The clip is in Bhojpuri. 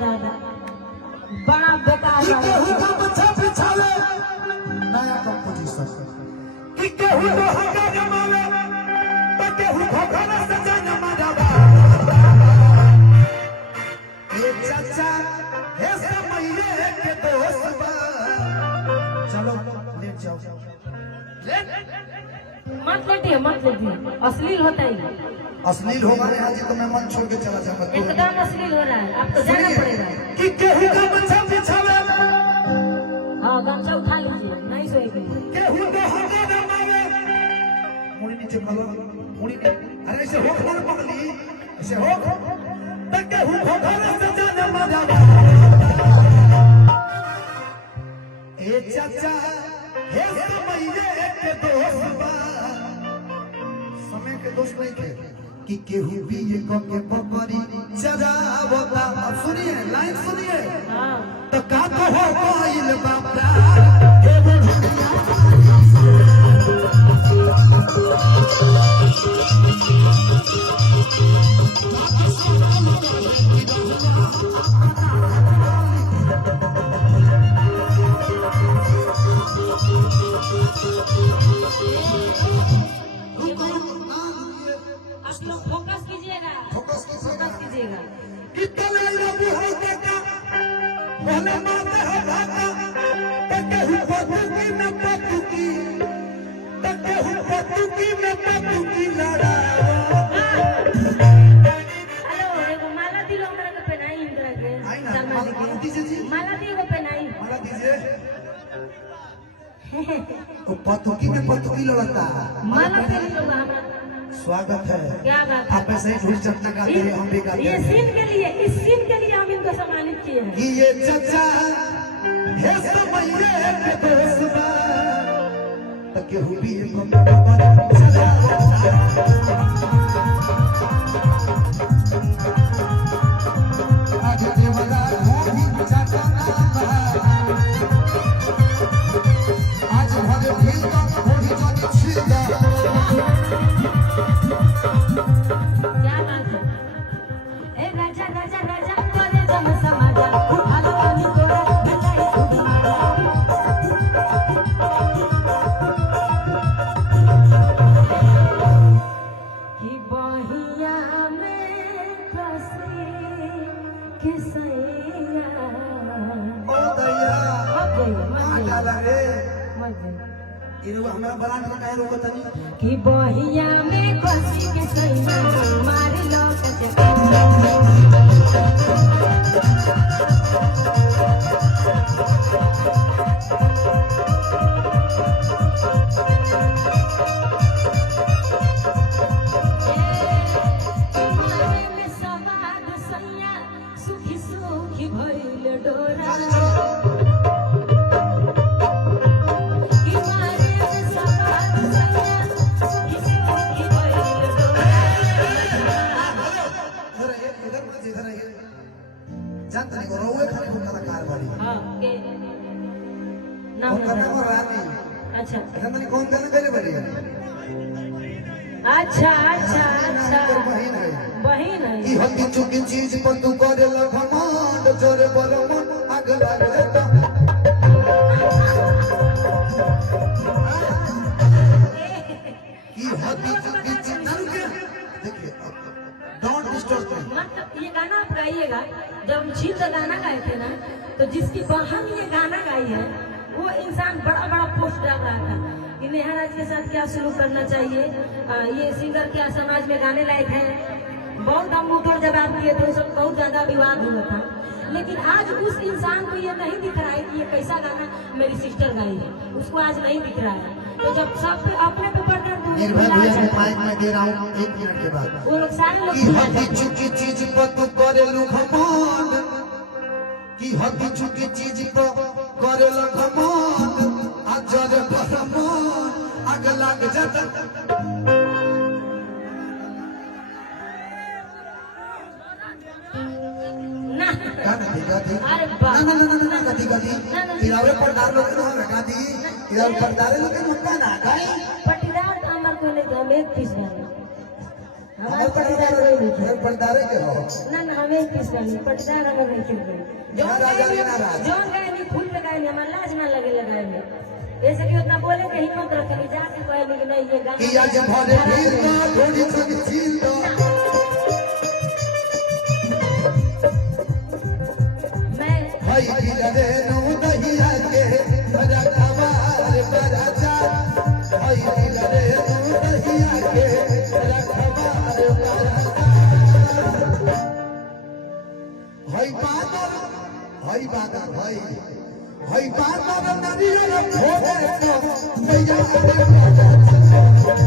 दादा बड़ा बेकार केहू का बच्चा बिछावे नया कंपोजिशन कि केहू को हका जमावे तो केहू खोखला सजा जमावा ए चाचा हे समये के दोस्त बा चलो ले जाओ मत लेटिए अश्लील होता है। अश्लील होगा नहीं आज तो मैं मन छोड़ के चला जाऊंगा एकदम अश्लील हो रहा है, आपको जाना पड़ेगा। कि केहू का बच्चा बिछावे हाँ गमछा उठा लीजिए, नहीं सोएगी। केहू को हका जमावे मुड़ी नीचे करो मुड़ी अरे ऐसे हो खबर पकड़ी ऐसे हो तो केहू खोखला सजा जमावा ए चाचा हे समये के दोस्त बा समय के दोस्त नहीं थे कि केहू भी ये के पकड़ी चरावता अब सुनिए लाइन सुनिए हाँ तो का कहो कोइल बापरा हे बुढ़िया आप लोग फोकस कीजिएगा, फोकस कीजिएगा। कितने लोग होते का पहले माते हो भागा तके हु पतुकी में पतुकी तके हु पतुकी में पतुकी लड़ाओ हेलो एगो माला दिलो हमरा के पहनाई इंद्रा के आई ना शर्मा जी माला के दीजिए जी माला दियो पहनाई। माला दीजिए वो पतुकी में पतुकी लड़ता माला पहनी लो हमरा। स्वागत है क्या बात है। आप ऐसे ही ढोल चटना गाते हैं हम भी गाते ये हैं सीन के लिए, इस सीन के लिए हम इनको सम्मानित किए हैं। कि ये चचा हे समये के दोस्त बा तो केहू भी को आज देवला भी जाता आज भरे भील का होड़ी जानी छिदा क्या बात है। ए राजा राजा राजा तोरे जम समाजा उठालो पानी तोरा भलाई सुधारा। कि बहिया में फंसी किसैया ओ दैया मत जाइए, आटा लगे मत जाइए। इरो हमरा बरात में काहे रोको तनी कि बहिया में फंसी किसैया मार लो सुखी सुखी भइल डोरा कि मारे में सवाद सैया सुखी सुखी भइल डोरा। अरे इधर मत इधर आइए जानते नहीं को रोए खाने को कलाकार वाली हाँ के नाम कौन करना बताओ। को रानी अच्छा जानते नहीं कौन करना पहले वाली है अच्छा अच्छा अच्छा बहन है बहिन है। की हल्दी चुकी चीज पर तू करे लखमांड जोरे बोलो मन आग लग जाता की हल्दी चुकी चीज देखिए डोंट डिस्टर्ब मी मतलब ये गाना आप गाइएगा। जब हम छीत गाना गाए थे ना तो जिसकी बहन ये गाना गाई है वो इंसान बड़ा बड़ा पोस्ट डाल रहा था कि नेहा राज के साथ क्या शुरू करना चाहिए, ये सिंगर क्या समाज में गाने लायक है। बहुत हम मुंहतोड़ जवाब दिए थे, सब बहुत ज्यादा विवाद हुआ था। लेकिन आज उस इंसान को ये नहीं दिख रहा है कि ये कैसा गाना मेरी सिस्टर गाई है, उसको आज नहीं दिख रहा है। तो जब सब अपने पे बढ़ कर निर्भय भैया के माइक में दे रहा हूँ 1 मिनट के बाद वो लोग सारे लोग की हल्दी चुकी चीज पर तू करे लखमांड की हल्दी चुकी चीज पर करे लखमांड आज जरे बरमान आग लग जाता ना अरे पट्टीदार हमारे को नहीं हम एक पीस गाना हमारे पटदार कोई नहीं खेल पटदारे के हो ना ना हमें ही किस नहीं पटदार हम नहीं खेल रहे जौन गए नहीं फूल पे गए नहीं हमारे लाज ना लगे लगाए में ऐसे कि उतना बोले के हिम्मत रखे जाके कहे कि नहीं ये गाना कि आज भरे भीड़ ना थोड़ी सी झील दो मैं भाई गिरे नो दहिया के बड़ा खबर बड़ा जा भाई गिरे नो दहिया के बड़ा खबर बड़ा जा भाई बादल भाई बादल नदिया रे भोरे तो मैया रे मैया